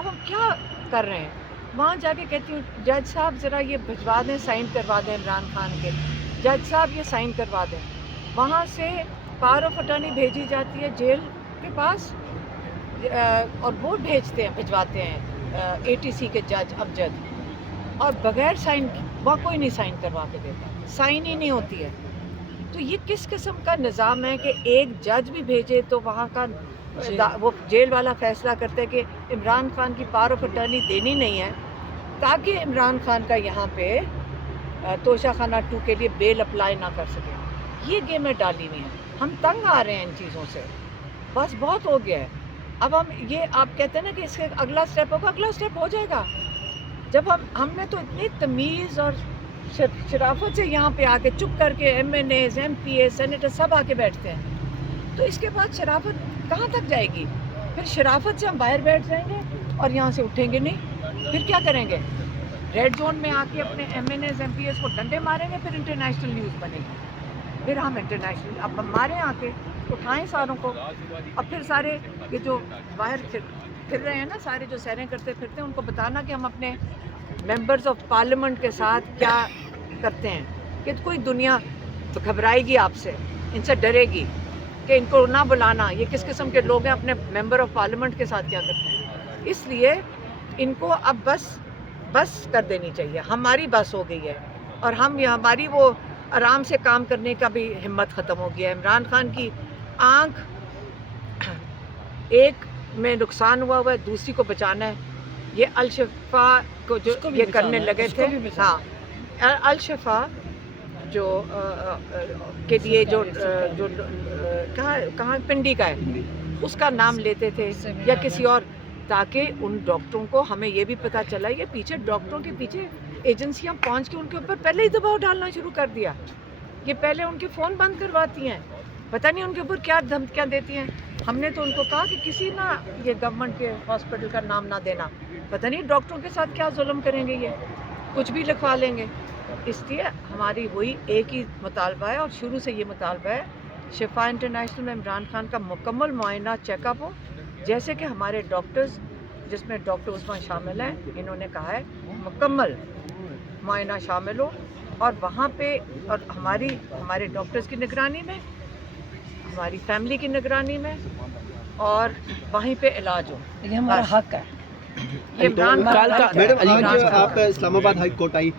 اب ہم کیا کر رہے ہیں؟ وہاں جا کے کہتی ہوں جج صاحب ذرا یہ بھجوا دیں، سائن کروا دیں عمران خان کے، جج صاحب یہ سائن کروا دیں. وہاں سے پاور آف اٹارنی بھیجی جاتی ہے جیل کے پاس، اور وہ بھیجتے ہیں، بھجواتے ہیں ATC کے جج ابجد، اور بغیر سائن وہ کوئی نہیں سائن کروا کے دیتا، سائن ہی نہیں ہوتی ہے. تو یہ کس قسم کا نظام ہے کہ ایک جج بھی بھیجے تو وہاں کا وہ جیل والا فیصلہ کرتے کہ عمران خان کی پاور آف اٹارنی دینی نہیں ہے تاکہ عمران خان کا یہاں پہ توشہ خانہ 2 کے لیے بیل اپلائی نہ کر سکے. یہ گیمیں ڈالی ہوئی ہیں. ہم تنگ آ رہے ہیں ان چیزوں سے، بس بہت ہو گیا ہے. اب یہ آپ کہتے ہیں نا کہ اس کے اگلا سٹیپ ہوگا، اگلا سٹیپ ہو جائے گا جب ہم نے تو اتنی تمیز اور شرافت سے یہاں پہ آ کے چپ کر کے MNAs MPA سینیٹر سب آ کے بیٹھتے ہیں. تو اس کے بعد شرافت کہاں تک جائے گی؟ پھر شرافت سے ہم باہر بیٹھ جائیں گے اور یہاں سے اٹھیں گے نہیں. پھر کیا کریں گے؟ ریڈ زون میں آ کے اپنے MNAs MPAs کو ڈنڈے ماریں گے، پھر انٹرنیشنل نیوز بنے گی. پھر ہم انٹرنیشنل اب ہم ماریں آ کے، اٹھائیں ساروں کو، اور پھر سارے یہ جو باہر پھر رہے ہیں نا، سارے جو سیریں کرتے پھرتے ہیں، ان کو بتانا کہ ہم اپنے ممبرز آف پارلیمنٹ کے ساتھ کیا کرتے ہیں، کہ کوئی دنیا گھبرائے گی آپ سے، ان سے ڈرے گی کہ ان کو نہ بلانا، یہ کس قسم کے لوگ ہیں، اپنے ممبر آف پارلیمنٹ کے ساتھ کیا کرتے ہیں. اس لیے ان کو اب بس کر دینی چاہیے. ہماری بس ہو گئی ہے، اور ہماری وہ آرام سے کام کرنے کا بھی ہمت ختم ہو گیا ہے. عمران خان کی آنکھ ایک میں نقصان ہوا ہے، دوسری کو بچانا ہے. یہ الشفا کو جو یہ کرنے لگے تھے، ہاں الشفا جو کے لیے جو کہاں پنڈی کا ہے، اس کا نام لیتے تھے یا کسی اور، تاکہ ان ڈاکٹروں کو، ہمیں یہ بھی پتہ چلا یہ پیچھے ڈاکٹروں کے پیچھے ایجنسیاں پہنچ کے ان کے اوپر پہلے ہی دباؤ ڈالنا شروع کر دیا. یہ پہلے ان کے فون بند کرواتی ہیں، پتہ نہیں ان کے اوپر کیا دھمکیاں دیتی ہیں. ہم نے تو ان کو کہا کہ کسی نہ یہ گورنمنٹ کے ہاسپٹل کا نام نہ دینا، پتہ نہیں ڈاکٹروں کے ساتھ کیا ظلم کریں گے، یہ کچھ بھی لکھوا لیں گے. اس لیے ہماری وہی ایک ہی مطالبہ ہے، اور شروع سے یہ مطالبہ ہے، شفا انٹرنیشنل میں عمران خان کا مکمل معائنہ چیک اپ ہو، جیسے کہ ہمارے ڈاکٹرز، جس میں ڈاکٹر عثمان شامل ہیں، انہوں نے کہا ہے مکمل معائنہ شامل ہو، اور وہاں پہ اور ہمارے ڈاکٹرز کی نگرانی میں، ہماری فیملی کی نگرانی میں، اور وہیں پہ علاج ہو. یہ ہمارا حق ہے. یہ عمران میڈم آپ اسلام آباد ہائی کورٹ آئی،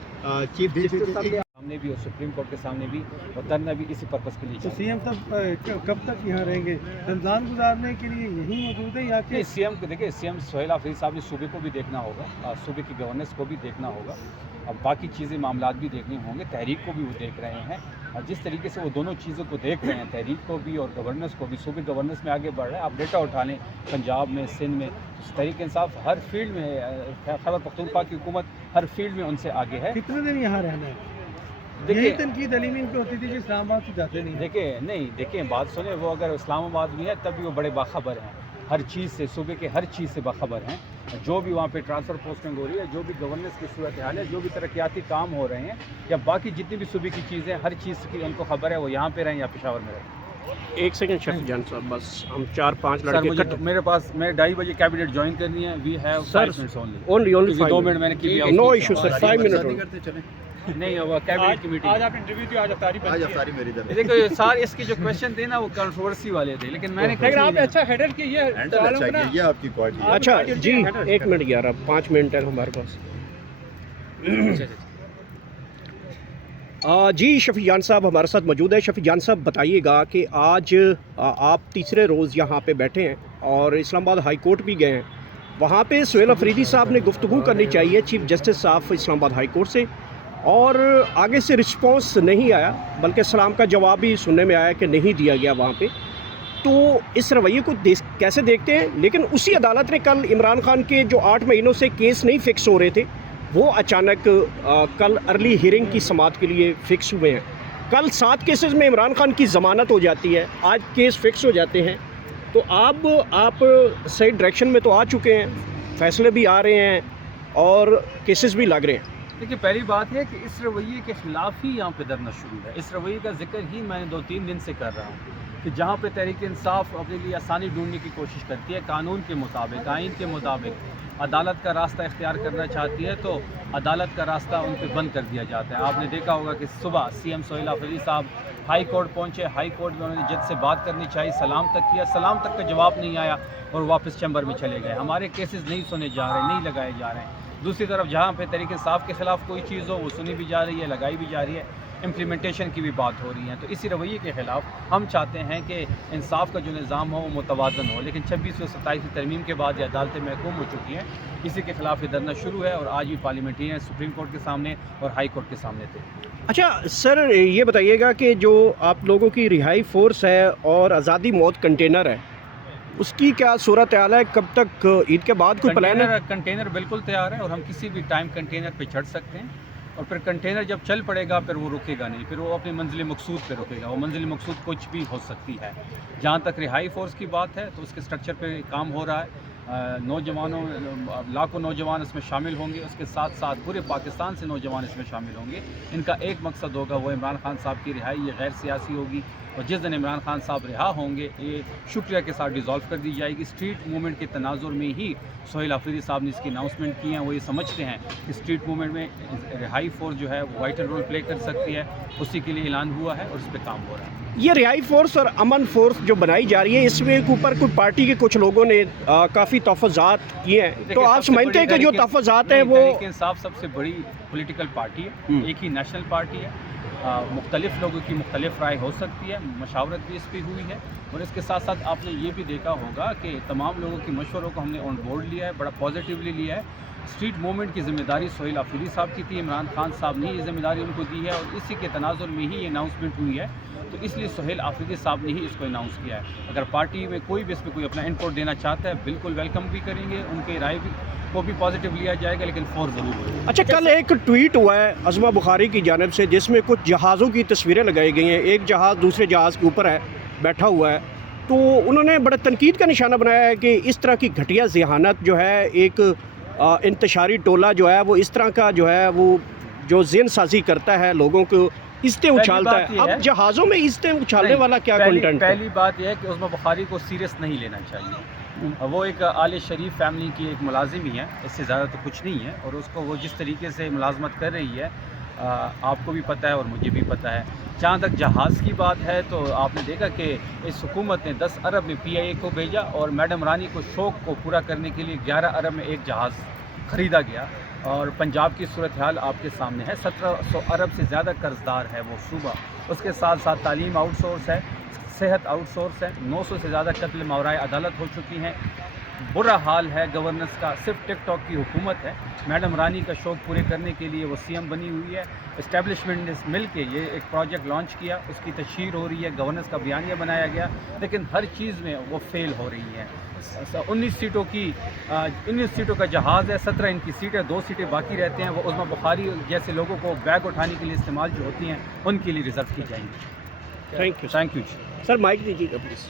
چیف جسٹس سامنے بھی اور سپریم کورٹ کے سامنے بھی، اور دھرنا بھی اسی پرپس کے لیے. تو سی ایم صاحب کب تک یہاں رہیں گے؟ رمضان گزارنے کے لیے یہیں موجود ہے یا کہ سی ایم کو دیکھیں، سی ایم سہیل آفریدی صاحب نے صوبے کو بھی دیکھنا ہوگا، صوبے کی گورننس کو بھی دیکھنا ہوگا، اب باقی چیزیں معاملات بھی دیکھنے ہوں گے. تحریک کو بھی وہ دیکھ رہے ہیں، اور جس طریقے سے وہ دونوں چیزوں کو دیکھ رہے ہیں، تحریک کو بھی اور گورننس کو بھی، صوبے گورننس میں آگے بڑھ رہے ہیں. آپ ڈیٹا اٹھا لیں، پنجاب میں، سندھ میں، تحریک انصاف ہر فیلڈ میں، خیبر پختونخوا کی حکومت ہر فیلڈ میں ان سے آگے ہے. کتنے دن یہاں رہنا ہے؟ یہی تنقید علیم پہ ہوتی تھی کہ اسلام آباد سے جاتے نہیں. دیکھیں بات سنیں، وہ اگر اسلام آباد بھی ہے تب بھی وہ بڑے باخبر ہیں ہر چیز سے، صوبے کے ہر چیز سے باخبر ہیں. جو بھی وہاں پہ ٹرانسفر پوسٹنگ ہو رہی ہے، جو بھی گورننس کی صورتحال ہے، جو بھی ترقیاتی کام ہو رہے ہیں، یا باقی جتنی بھی صوبے کی چیزیں، ہر چیز کی ان کو خبر ہے. وہ یہاں پہ رہیں یا پشاور میں رہیں. ایک سیکنڈ شفیع جان صاحب، بس ہم 4-5 سر لڑکے میرے پاس، میں 2:30 بجے کیبنٹ جوائن کرنی ہے. We have 5 minutes only 2 minute میں نے کی. نو ایشو سر، 5 منٹ نہیں وہ کیبنٹ کی میٹنگ. آج آپ انٹرویو دی، آج افطاری میری طرف. دیکھو سار اس کے جو کوشچن تھے نا وہ کنٹروورسی والے تھے، لیکن میں نے لیکن آپ نے اچھا ہیڈل کی، یہ آپ کی کوالٹی. اچھا جی، 1 منٹ 5 منٹ ہے ہمارے پاس. جی شفیع جان صاحب ہمارے ساتھ موجود ہے. شفیع جان صاحب بتائیے گا کہ آج آپ تیسرے روز یہاں پہ بیٹھے ہیں اور اسلام آباد ہائی کورٹ بھی گئے ہیں. وہاں پہ سہیل آفریدی صاحب نے گفتگو کرنی چاہیے چیف جسٹس آف اسلام آباد ہائی کورٹ سے، اور آگے سے رسپانس نہیں آیا، بلکہ سلام کا جواب بھی سننے میں آیا کہ نہیں دیا گیا وہاں پہ. تو اس رویے کو کیسے دیکھتے ہیں؟ لیکن اسی عدالت نے کل عمران خان کے جو 8 مہینوں سے کیس نہیں فکس ہو رہے تھے، وہ اچانک کل ارلی ہیئرنگ کی سماعت کے لیے فکس ہوئے ہیں. کل 7 کیسز میں عمران خان کی ضمانت ہو جاتی ہے، آج کیس فکس ہو جاتے ہیں. تو آپ صحیح ڈائریکشن میں تو آ چکے ہیں، فیصلے بھی آ رہے ہیں اور کیسز بھی لگ رہے ہیں. دیکھیے پہلی بات ہے کہ اس رویے کے خلاف ہی یہاں پہ دھرنا شروع ہے. اس رویے کا ذکر ہی میں 2-3 دن سے کر رہا ہوں کہ جہاں پہ تحریک انصاف اپنے لیے آسانی ڈھونڈنے کی کوشش کرتی ہے، قانون کے مطابق، آئین کے مطابق، عدالت کا راستہ اختیار کرنا چاہتی ہے تو عدالت کا راستہ ان پہ بند کر دیا جاتا ہے. آپ نے دیکھا ہوگا کہ صبح سی ایم سہیل آفریدی صاحب ہائی کورٹ پہنچے, ہائی کورٹ میں انہوں نے جج سے بات کرنی چاہیے, سلام تک کیا, سلام تک کا جواب نہیں آیا اور واپس چیمبر میں چلے گئے. ہمارے کیسز نہیں سنے جا رہے, نہیں لگائے جا رہے ہیں. دوسری طرف جہاں پہ تحریک انصاف کے خلاف کوئی چیز ہو وہ سنی بھی جا رہی ہے, لگائی بھی جا رہی ہے, امپلیمنٹیشن کی بھی بات ہو رہی ہے. تو اسی رویے کے خلاف ہم چاہتے ہیں کہ انصاف کا جو نظام ہو وہ متوازن ہو. لیکن 26 اور 27 ترمیم کے بعد یہ عدالتیں محکوم ہو چکی ہیں, اسی کے خلاف یہ دھرنا شروع ہے اور آج بھی پارلیمنٹرین سپریم کورٹ کے سامنے اور ہائی کورٹ کے سامنے تھے. اچھا سر, یہ بتائیے گا کہ جو آپ لوگوں کی رہائی فورس ہے اور آزادی موت کنٹینر ہے, اس کی کیا صورت حال ہے؟ کب تک عید کے بعد کوئی پلان ہے؟ کنٹینر بالکل تیار ہے اور ہم کسی بھی ٹائم کنٹینر پہ چڑھ سکتے ہیں اور پھر کنٹینر جب چل پڑے گا پھر وہ رکے گا نہیں, پھر وہ اپنی منزل مقصود پہ رکے گا. وہ منزل مقصود کچھ بھی ہو سکتی ہے. جہاں تک رہائی فورس کی بات ہے تو اس کے سٹرکچر پہ کام ہو رہا ہے. نوجوانوں لاکھوں نوجوان اس میں شامل ہوں گے, اس کے ساتھ ساتھ پورے پاکستان سے نوجوان اس میں شامل ہوں گے. ان کا ایک مقصد ہوگا, وہ عمران خان صاحب کی رہائی. یہ غیر سیاسی ہوگی اور جس دن عمران خان صاحب رہا ہوں گے یہ شکریہ کے ساتھ ڈیزالو کر دی جائے گی. اسٹریٹ موومنٹ کے تناظر میں ہی سہیل آفریدی صاحب نے اس کی اناؤنسمنٹ کی ہے. وہ یہ سمجھتے ہیں کہ اسٹریٹ موومنٹ میں رہائی فورس جو ہے وہ وائٹل رول پلے کر سکتی ہے, اسی کے لیے اعلان ہوا ہے اور اس پہ کام ہو رہا ہے. یہ رہائی فورس اور امن فورس جو بنائی جا رہی ہے, اس میں اوپر کوئی پارٹی کے کچھ لوگوں نے کافی تحفظات کیے ہیں, تو آپ سمجھتے ہیں کہ جو تحفظات ہیں وہ تحریک انصاف سب سے بڑی پولیٹیکل پارٹی ہے, ایک ہی نیشنل پارٹی ہے. مختلف لوگوں کی مختلف رائے ہو سکتی ہے, مشاورت بھی اس پہ ہوئی ہے اور اس کے ساتھ ساتھ آپ نے یہ بھی دیکھا ہوگا کہ تمام لوگوں کی مشوروں کو ہم نے آن بورڈ لیا ہے, بڑا پازیٹیولی لیا ہے. اسٹریٹ موومنٹ کی ذمہ داری سہیل آفریدی صاحب کی تھی, عمران خان صاحب نے یہ ذمہ داری ان کو دی ہے اور اسی کے تناظر میں ہی یہ اناؤنسمنٹ ہوئی ہے. تو اس لیے سہیل آفریدی صاحب نے ہی اس کو اناؤنس کیا ہے. اگر پارٹی میں کوئی بھی اس میں کوئی اپنا انپوٹ دینا چاہتا ہے بالکل ویلکم بھی کریں گے, ان کی رائے بھی کو بھی پازیٹیو لیا جائے گا, لیکن فور ضرور ہوگا. اچھا, کل ایک ٹویٹ ہوا ہے عظمہ بخاری کی جانب سے جس میں کچھ جہازوں کی تصویریں لگائی گئی ہیں. ایک جہاز دوسرے جہاز کے اوپر ہے, بیٹھا ہوا ہے, تو انہوں نے بڑا تنقید کا نشانہ بنایا ہے کہ اس طرح کی گھٹیا ذہانت جو ہے, ایک انتشاری ٹولہ جو ہے وہ اس طرح کا جو ہے وہ جو ذہن سازی کرتا ہے, لوگوں کو عزتیں اچھالتا ہے. اب جہازوں میں عزتیں اچھالنے والا کیا کنٹینٹ ہے؟ پہلی بات یہ ہے کہ عظمہ بخاری کو سیریس نہیں لینا چاہیے. وہ ایک آل شریف فیملی کی ایک ملازم ہی ہے, اس سے زیادہ تو کچھ نہیں ہے. اور اس کو وہ جس طریقے سے ملازمت کر رہی ہے آپ کو بھی پتہ ہے اور مجھے بھی پتہ ہے. جہاں تک جہاز کی بات ہے تو آپ نے دیکھا کہ اس حکومت نے 10 ارب میں PIA کو بھیجا اور میڈم رانی کو شوق کو پورا کرنے کے لیے 11 ارب میں ایک جہاز خریدا گیا. اور پنجاب کی صورتحال آپ کے سامنے ہے, 1700 ارب سے زیادہ قرض دار ہے وہ صوبہ. اس کے ساتھ ساتھ تعلیم آؤٹ سورس ہے, صحت آؤٹ سورس ہے, 900 سے زیادہ قتل ماورائے عدالت ہو چکی ہیں. برا حال ہے گورننس کا, صرف ٹک ٹاک کی حکومت ہے. میڈم رانی کا شوق پورے کرنے کے لیے وہ CM بنی ہوئی ہے. اسٹیبلشمنٹ نے مل کے یہ ایک پروجیکٹ لانچ کیا, اس کی تشہیر ہو رہی ہے, گورننس کا بیانیہ بنایا گیا, لیکن ہر چیز میں وہ فیل ہو رہی ہے. 19 سیٹوں کا جہاز ہے, 17 ان کی سیٹیں, 2 سیٹیں باقی رہتے ہیں. وہ عظمہ بخاری جیسے لوگوں کو بیگ اٹھانے کے لیے استعمال جو ہوتی ہیں ان کے لیے ریزرو کی جائیں گی. Thank you thank you sir. Mic دیجیے گا پلیز.